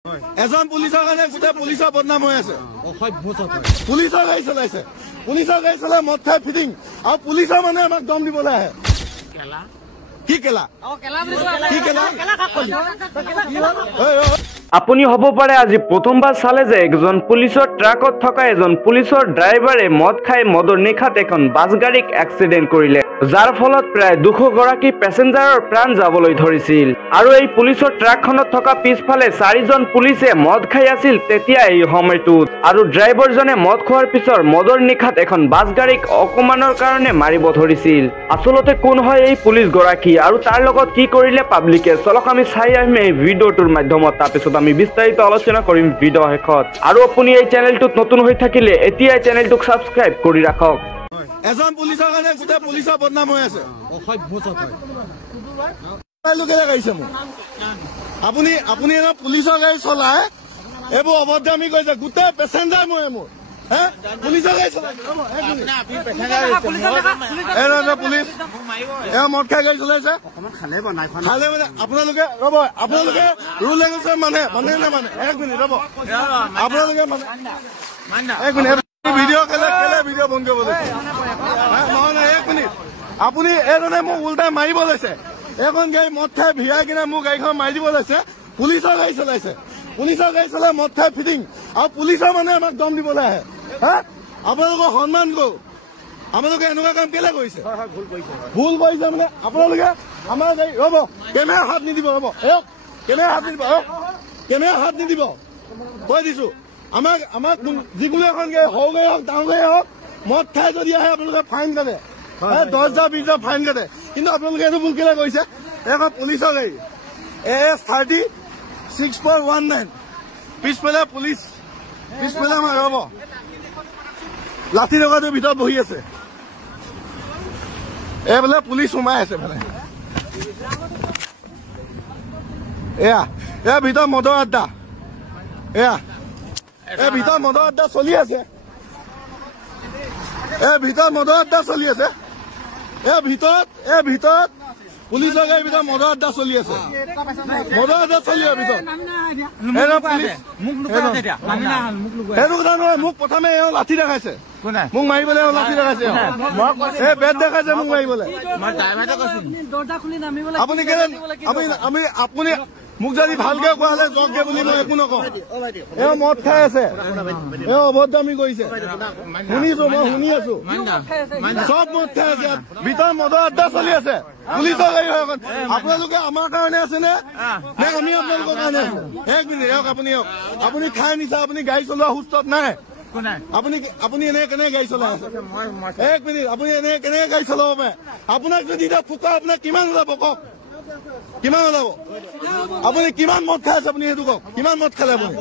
এজন পুলিচৰ কাৰণে গোটেই পুলিচৰ বদনাম হৈ আছে। পুলিচৰ গাড়ী চলাইছে, পুলিচৰ গাড়ী চলাই মদ খাই ফিটিং আৰু পুলিচৰ মানুহে আমাক দম দিবলৈ আহে। কি কেলা কি কেলা আপুনি হ'ব পাৰে আজি প্ৰথমবাৰ চালে যে একজন পুলিচৰ ট্ৰাকত থকা এজন পুলিচৰ ড্ৰাইভাৰে মদ খাই মদৰ নিশাত এখন বাছ গাড়ীক এক্সিডেণ্ট কৰিলে, যাৰ ফলত প্ৰায় 200 গৰাকী পেছেঞ্জাৰৰ প্ৰাণ যাবলৈ ধৰিছিল। আৰু এই পুলিচৰ ট্ৰাকখনত থকা পিছফালে 4জন পুলিচে মদ খাই আছিল তেতিয়া এই সময়টোত। আৰু ড্ৰাইভাৰজনে মদ খোৱাৰ পিছত মদৰ নিশাত এখন বাছ গাড়ীক অকমানৰ কাৰণে মাৰিব ধৰিছিল। আচলতে কোন হয় এই পুলিচ গৰাকী আৰু তাৰ লগত কি কৰিলে পাব্লিকে, চলক আমি চাই আহিম এই ভিডিঅ'টোৰ মাধ্যমত, তাৰপিছত আমি বিস্তাৰিত আলোচনা কৰিম ভিডিঅ' শেষত। আৰু আপুনি এই চেনেলটোত নতুন হৈ থাকিলে এতিয়াই চেনেলটোক ছাবস্ক্ৰাইব কৰি ৰাখক। এজন পুলিচৰ কাৰণে গোটেই পুলিচৰ বদনাম হৈ আছে। আপুনি আপুনি এজন পুলিচৰ গাড়ী চলাই এইবোৰ অভদ্ৰামি কৰিছে, গোটেই পেছেঞ্জাৰ মই মোৰ পুলিচৰ গাড়ী চলাই পুলিচ মদ খাই গাড়ী চলাইছে। খালে মানে আপোনালোকে ৰ'ব, আপোনালোকে ৰুল ৰেগুলেশ্যন মানে নামানে। এক মিনিট ৰ'ব, আপোনালোকে এক মিনিট ভিডিঅ' কেলে ভিডিঅ' বন্ধ কৰিব লৈছে নহয়, এক মিনিট। আপুনি এইজনে মোক উল্টাই মাৰিব লৈছে, এখন গাড়ী মদ খাই ভিৰাই কিনে মোৰ গাড়ীখন মাৰি দিব লৈছে। পুলিচৰ গাড়ী চলাইছে, পুলিচৰ গাড়ী চলাই মদ খাই ফিটিং আৰু পুলিচৰ মানুহে আমাক দম দিবলৈ আহে। আপোনালোকক সন্মান কৰো, আপোনালোকে এনেকুৱা কাম কেলে কৰিছে? ভুল কৰিছে মানে আপোনালোকে আমাৰ গাড়ী ৰ'ব, কেমেৰা হাত নিদিব, ৰ'ব কেমেৰা হাত নিদিব, কেমেৰা হাত নিদিব কৈ দিছো। আমাক যিকোনো এখন গাড়ী সৰু গাড়ী হওক ডাঙৰ গাড়ী হওক মদ খাই যদি আহে আপোনালোকে ফাইন কাটে, 10,000 20,000 ফাইন কাটে। কিন্তু আপোনালোকে এইটো ভুল কেলে কৰিছে? এখন পুলিচৰ গাড়ী AS30 6419 পিছফালে পুলিচ, পিছফালে আমাৰ ৰ'ব লাঠি টকাটোৰ ভিতৰত বহি আছে, এইফালে পুলিচ সোমাই আছে মানে। এয়া ভিতৰত মদৰ আড্ডা, এই ভিতৰত মদৰ আড্ডা চলি আছে, এই ভিতৰত মদৰ আড্ডা চলি আছে, এই ভিতৰত পুলিচৰ গাড়ীৰ ভিতৰত মদৰ আড্ডা চলি আছে, মদৰ আড্ডা চলি আছে ভিতৰত। সেইটো কথা নহয়, মোক প্ৰথমে এওঁ লাঠি দেখাইছে, মোক মাৰিবলৈ লাঠি দেখাইছে, এই বেট দেখাইছে মোক মাৰিবলৈ। আপুনি আপুনি মোক যদি ভালকে কোৱা হলে জগে বুলি মই একো নকওঁ। এওঁ মদ খাই আছে, এওঁ অভদ্ৰামি কৰিছে, শুনিছো, মই শুনি আছো, চব মদ খাই আছে, ভিতৰত মদৰ আড্ডা চলি আছে, পুলিচৰ গাড়ী হয়। আপোনালোকে আমাৰ কাৰণে আছে নে আমি আপোনালোকৰ কাৰণে আছো? এক মিনিট আপুনি খাই নিছে, আপুনি গাড়ী চলোৱা সুস্থত নাই। আপুনি এনে কেনেকে গাড়ী চলাই আছে? এক মিনিট, আপুনি এনে কেনেকে গাড়ী চলাব পাৰে? আপোনাক যদি এতিয়া ফুকা আপোনাক কিমান ওলাব কওক, কিমান ওলাব? আপুনি কিমান মদ খাই আছে আপুনি সেইটো কওক, কিমান মদ খালে আপুনি?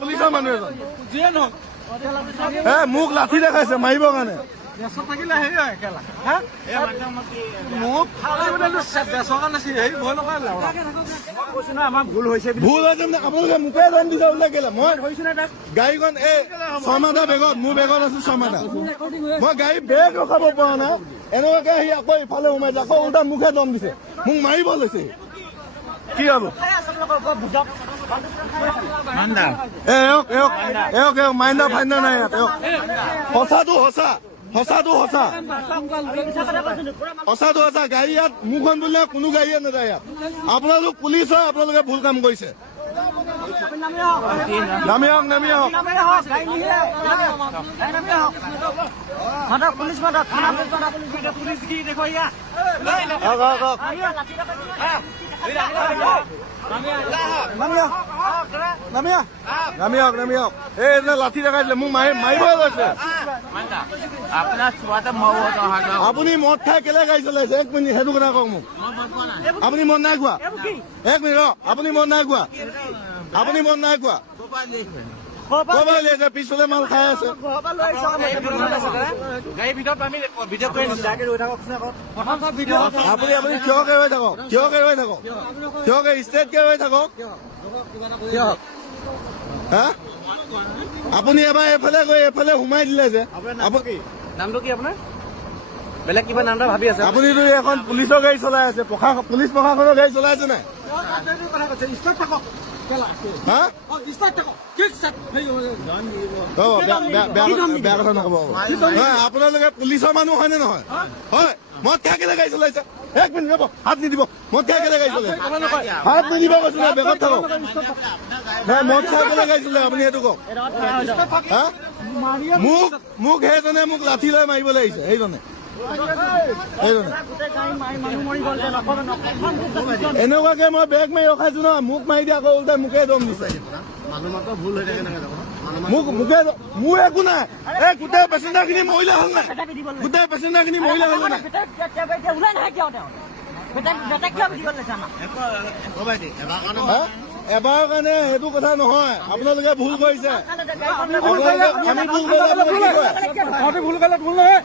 পুলিচৰ মানুহ এজন মোক লাঠি দেখাইছে মাৰিবৰ কাৰণে। ভুল হৈছে আপোনালোকে মোকে দম দিছে বোলে কেলে? মই গাড়ীখন এই শৰ্মাদা বেগত, মোৰ বেগত আছে শৰ্মাদা, মই গাড়ী বেগ ৰখাব পৰা নাই, এনেকুৱাকে আহি আকৌ ইফালে সোমাইছে, আকৌ উল্টা মুখে দম দিছে, মোক মাৰিব লৈছে। কি হব? মাইণ্ডা ফাইণ্ডা নাই ইয়াত, সঁচাটো সঁচা, সঁচাটো সঁচা, সঁচাটো সঁচা। গাড়ী ইয়াত মোৰখন বুলিলে কোনো গাড়ীয়ে নাযায় ইয়াত। আপোনালোক পুলিচ হয়, আপোনালোকে ভুল কাম কৰিছে। নামি আহক, নামি আহক, নামি আহক। এই লাঠি দেখাইছিলে মোক মাৰিব লৈছে। আপুনি মদ খাই কেলে গাড়ী চলাইছে? এক মিনিট সেইটো কথা কওক মোক। আপুনি মদ নাই খোৱা? এক মিনিট আপুনি মদ নাই খোৱা? আপুনি মদ নাই খোৱা? পিছফালে মাল খাই আছে। আপুনি থিয়কে ৰৈ থাকক, থিয়কে ৰৈ থাকক, থিয়কে ষ্ট্ৰেটকে ৰৈ থাকক। আপুনি এবাৰ এইফালে গৈ এইফালে সোমাই দিলে যে। নামটো কি আপোনাৰ? বেলেগ কিবা নাম ভাবি আছে আপুনিতো এখন পুলিচৰ গাড়ী চলাই আছে পুলিচ প্ৰশাসনৰ গাড়ী চলাই আছে নাই বেয়া কথা নকব আপোনালোকে পুলিচৰ মানুহ হয়নে নহয় হয় মদ খাই কেলে গাড়ী চলাইছে এক মিনিট ৰ'ব হাত নিদিব মদ খাই কেলে গাড়ী চলাইছে হাত নিদিব কৈছো না বেগত থাকক মদ খাই কেলে গাড়ী চলাই আপুনি সেইটো কওক মোক সেইজনে মোক লাঠি লৈ মাৰিবলৈ আহিছে সেইজনে এনেকুৱাকে মই বেগ মাৰি ৰখাইছো ন মোক মাৰি দিয়া আকৌ ওলটাই মোকে দম দিছে মোৰ একো নাই এই গোটেই পেচেঞ্জাৰ খিনি মহিলা হ'ল নাই গোটেই পেচেঞ্জাৰ খিনি মহিলা হ'ল নাই এবাৰ কাৰণে সেইটো কথা নহয় আপোনালোকে ভুল কৰিছে আমি ভুল কৰিলে ভুল নহয়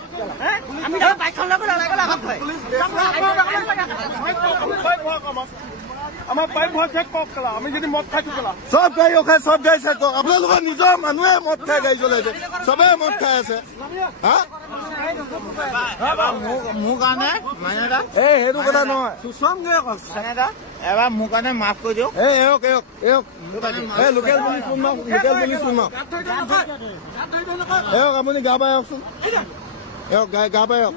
আমাৰ বাইক ভয় চেক কৰক কেলা আমি যদি মদ খাইছো কেলা চব গাড়ী ৰখাই চব গাড়ী চেক কৰক আপোনালোকৰ নিজৰ মানুহে মদ খাই গাড়ী চলাইছে চবে মদ খাই আছে মোৰ কাৰণে এই সেইটো কথা নহয় এবাৰ মোৰ কাৰণে মাফ কৰি দিয়ক লোকেল পুলিচ ফোন মাৰক লোকেল পুলিচ ফোন মাৰক আপুনি গা পাই আহকচোন গা পাই আহক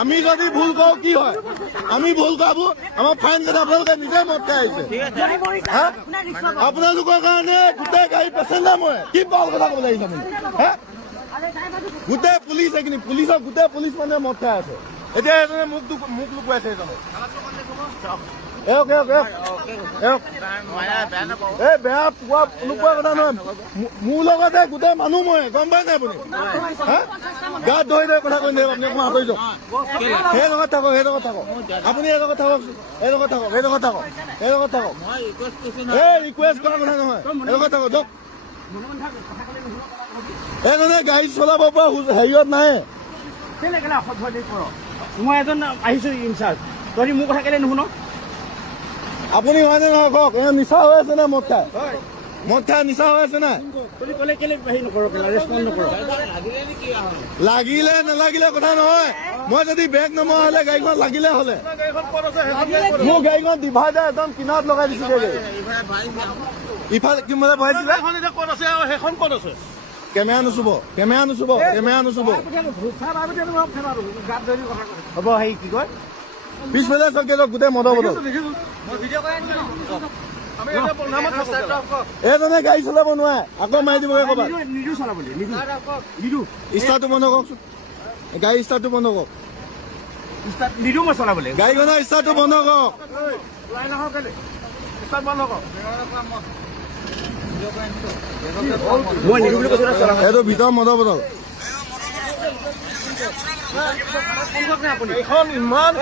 আমি যদি ভুল কৰো কি হয় আমি ভুল কৰাবো আমাৰ ফাইন কেইটা আপোনালোকে নিজে মদ খাই আহিছে আপোনালোকৰ কাৰণে গোটেই গাড়ী পেচেঞ্জাৰ মই কি ভাল কথা ক'ব লাগিছে আপুনি গোটেই পুলিচ এইখিনি পুলিচৰ গোটেই পুলিচ মানুহে মদ খাই আছে এতিয়া এজনে মোক লুকুৱাইছে এজনে বেয়া পোৱা নোপোৱা কথা নহয় মোৰ লগতে গোটেই মানুহ মই গম পাই নাই আপুনি গাত ধৰি ধৰি কথা কৈ নিদিব আপুনি অকণমান আঁতৰি যাওক সেই লগত থাকক আপুনি এই লগত থাকক এই ৰিকুৱেষ্ট কৰা কথা নহয় এই লগত থাকক দিয়ক এইজনে গাড়ী চলাব পৰা হেৰিয়ত নাই মই এজন আহিছো ইনচাৰ্জ তই মোৰ কথা কেলে নুশুন আপুনি হয়নে নহয় কওক এ নিচা হৈ আছে না মদ খাই নিচা হৈ আছে নাই লাগিলে নালাগিলে কথা নহয় মই যদি বেগ নমৰা হলে গাড়ীখন লাগিলে হলে মোৰ গাড়ীখন ডিভাইডাৰ একদম কিনাৰত লগাই দিছিলে ইফালে কি মানে বহাইছিলে সেইখন ক'ত আছে কেমেৰা নুচুব হ'ব সেই কি কয় পিছফালে চব গোটেই মদৰ বটল এইজনে গাড়ী চলাব নোৱাৰে আকৌ মাৰি দিবগে ক'বা ষ্টাৰ্টটো বন্ধ কৰকচোন গাড়ী ষ্টাৰ্টটো বন্ধ কৰক গাড়ীখনৰ ষ্টাৰ্টটো বন্ধ কৰক এইটো ভিতৰত মদৰ বটল এইখন ইমান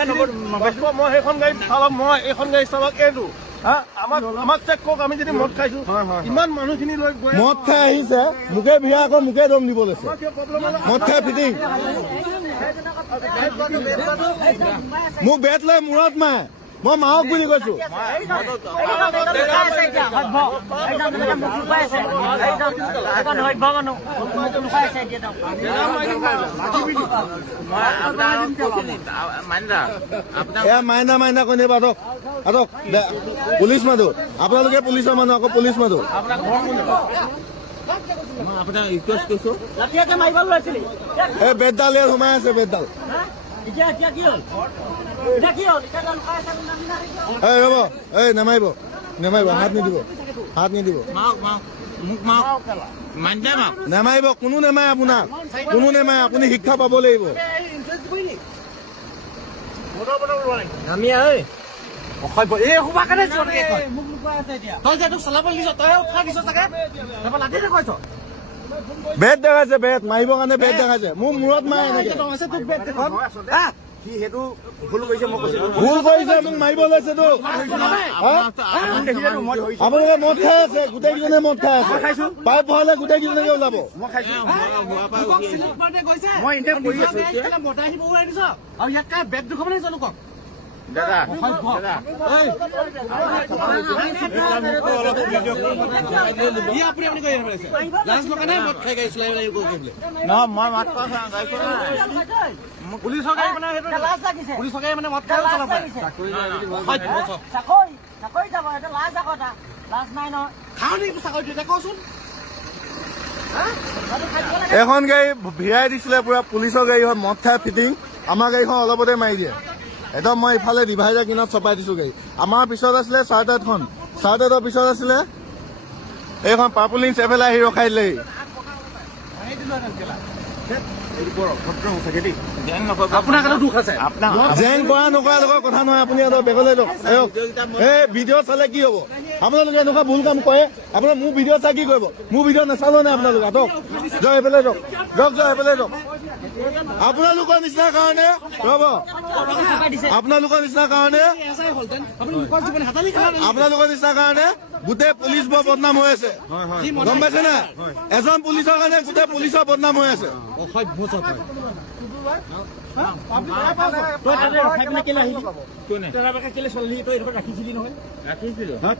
মই সেইখন গাড়ী চালক মই এইখন গাড়ী চালক এইটো আমাক চেক কৰক আমি যদি মদ খাইছো ইমান মানুহখিনি লৈ মদ খাই আহিছে মোকে ভিয়া আকৌ মোকে দম দিব লৈছে মদ খাই ফিটিং মোক বেট লৈ মূৰত মাৰে মই মাহক বুলি কৈছো মাইনা কৈ নিবা পুলিচ মানুহ আপোনালোকে পুলিচৰ মানুহ আকৌ পুলিচ মানুহ এই বেতডাল ইয়াত সোমাই আছে বেতডাল ৰ'ব এই নামাৰিব হাত নিদিব নামাৰিব কোনো নেমাৰে আপোনাক আপুনি শিক্ষা পাব লাগিব বেট দেখাইছে বেট মাৰিবৰ কাৰণে বেট দেখাইছে মোৰ মূৰত মাৰে ভুল কৰিছে মোক মাৰিব লৈছেতো আপোনালোকে মদ খাই আছে গোটেইকেইজনে মদ খাই আছে পাইপ ভৰালে গোটেইকেইজনকে ওলাব দাদা পুলিচৰ গাড়ী মানে পুলিচৰ গাড়ী মানে মদ খাই চলাব পাৰে চাকৰি যাব এটা লাজ আগতা লাজ নাই নহয় খাও নেকি চাকৰি দিলে কচোন এখন গাড়ী ভিৰাই দিছিলে পুৰা পুলিচৰ গাড়ী হয় মদ খাই ফিটিং আমাৰ গাড়ীখন অলপতে মাৰি দিয়ে একদম মই ইফালে ডিভাইডাৰ কিনাৰত চপাই দিছো গাড়ী আমাৰ পিছত আছিলে চাৰ্টাৰখন চাৰ্টাৰৰ পিছত আছিলে এইখন পাৰ্পুলিংছ এফালে আহি ৰখাই দিলেহি জেং কৰা নকৰা লগৰ কথা নহয় আপুনি বেগলৈ লওক এই ভিডিঅ' চালে কি হব আপোনালোকে এনেকুৱা ভুল কাম কৰে আপোনাৰ মোৰ ভিডিঅ' চাই কি কৰিব মোৰ ভিডিঅ' নাচালো নে আপোনালোকে আটক জয় এইফালে যাওক জয় এইফালে যাওক আপোনালোকৰ নিচিনাৰ কাৰণে ৰ'ব আপোনালোকৰ নিচিনাৰ কাৰণে গোটেই পুলিচ বৰ বদনাম হৈ আছে গম পাইছে না এজন পুলিচৰ কাৰণে গোটেই পুলিচৰ বদনাম হৈ আছে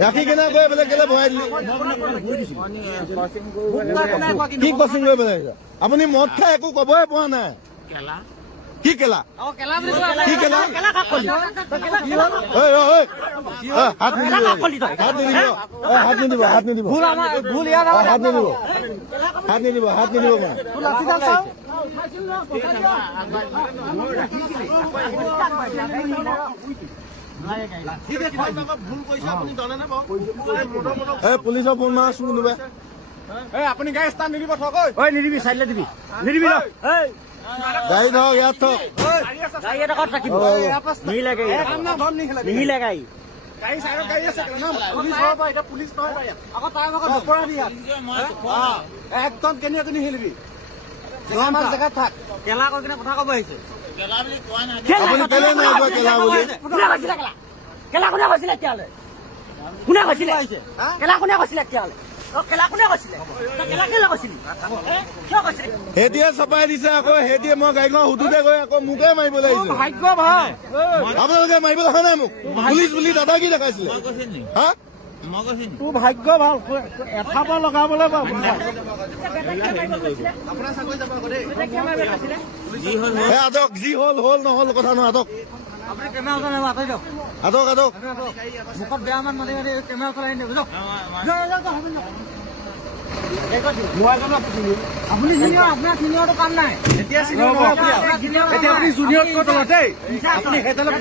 ৰাখি কেনে গৈ পেলাই কেলে ভৰাই দিলি কি কচিং গৈ পেলাই আপুনি মদ খাই একো কবই পোৱা নাই কি কেলা কি কেলা হাত নিদিব হাত নিদিব হাত নিদিব হাত নিদিব হাত নিদিব পুলিচৰ ফোন মাৰা চুৰ নিবা আপুনি গাড়ী ষ্টাৰ্ট নিদিব থক নিদিবি চাইলে দিবি নিদিবি গাড়ী ধৰক ইয়াত থক গাড়ী এটা ক'ত ৰাখিব নিহিলে গাড়ী গাড়ী চাইডত গাড়ী আছে পুলিচ হ'ব পাৰে এটা পুলিচ নহয় পাৰে আকৌ তাৰ লগত অপৰাধী একদম কেনিয়া কেনি হেলিবি আমাৰ জেগাত থাক কেলা কৈ কিনে কথা ক'ব আহিছে কেলা বুলি কোৱা নাই আপুনি কেলে নাই কোৱা কেলা বুলি কোনে কৈছিলে কেলা কোনে কৈছিলে তেতিয়ালে কোনে কৈছিলে কেলা কোনে কৈছিলে তেতিয়ালে হেতিয়ে চপাই দিছে আকৌ হেতিয়ে মই গাড়ীখন সুধোতে গৈ আকৌ মোকে মাৰিবলৈ আহিছো ভাগ্য ভাল আপোনালোকে মাৰিবলৈ অহা নাই মোক পুলিচ বুলি দাদা কি দেখাইছিলে তোৰ ভাগ্য ভাল এঠাপ লগাবলৈ আদক যি হল হল নহল কথা নহয় আদক আদক আদক মুখত বেয়া মান মাতি মাতি কেমেৰা চলাই নিদিব আপুনি চিনিয়ৰ আপোনাৰ চিনিয়ৰটো কাম নাই এতিয়া আপুনি জুনিয়ৰ ক'ত দেই আপুনি হেডালত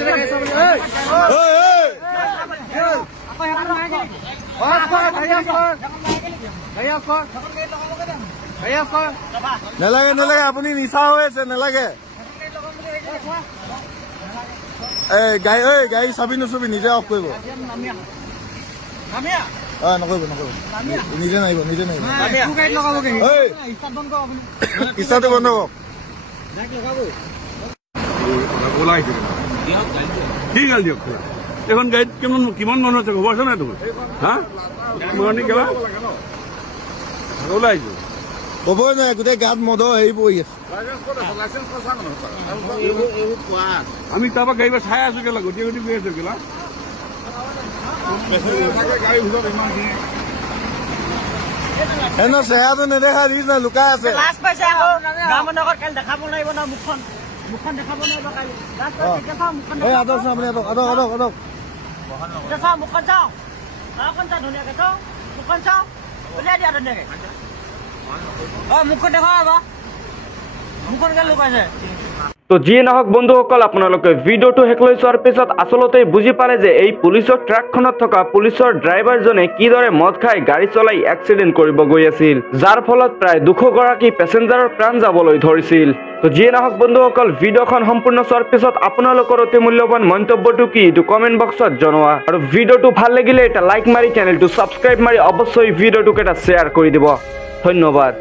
নেলাগে নেলাগে আপুনি নিচা হৈ আছে নেলাগে গাড়ী চাবি নুচুবি নিজে অফ কৰিব নকৰিব নকৰিব নিজে নাহিব নিজে নাহিব ষ্টাৰ্টটো বন্ধ কৰক কি গাল দিয়ক এখন গাড়ীত কিমান মানুহ আছে খবৰ আছে নাই তোমাৰ হা গেলা ওলাই আহিছো ক'বই নাই গোটেই গাত মদ হেৰি পৰি আছে আমি তাৰপৰা গাড়ী চাই আছো কেলা গতিয়ে গতি গৈ আছো কেলা চেহেৰাটো নেদেখা দিছ না লুকাই আছে তো যিয়ে নহওক বন্ধুসকল আপোনালোকে ভিডিঅ'টো শেষলৈ চোৱাৰ পিছত আচলতে বুজি পালে যে এই পুলিচৰ ট্ৰাকখনত থকা পুলিচৰ ড্ৰাইভাৰজনে কিদৰে মদ খাই গাড়ী চলাই এক্সিডেণ্ট কৰিব গৈ আছিল যাৰ ফলত প্ৰায় 200 গৰাকী পেছেঞ্জাৰৰ প্ৰাণ যাবলৈ ধৰিছিল তো যিয়ে নহওক বন্ধুসকল ভিডিঅ'খন সম্পূৰ্ণ চোৱাৰ পিছত আপোনালোকৰ অতি মূল্যৱান মন্তব্যটো কি এইটো কমেণ্ট বক্সত জনোৱা আৰু ভিডিঅ'টো ভাল লাগিলে এটা লাইক মাৰি চেনেলটো ছাবস্ক্ৰাইব মাৰি অৱশ্যই ভিডিঅ'টোক এটা শ্বেয়াৰ কৰি দিব ধন্যবাদ।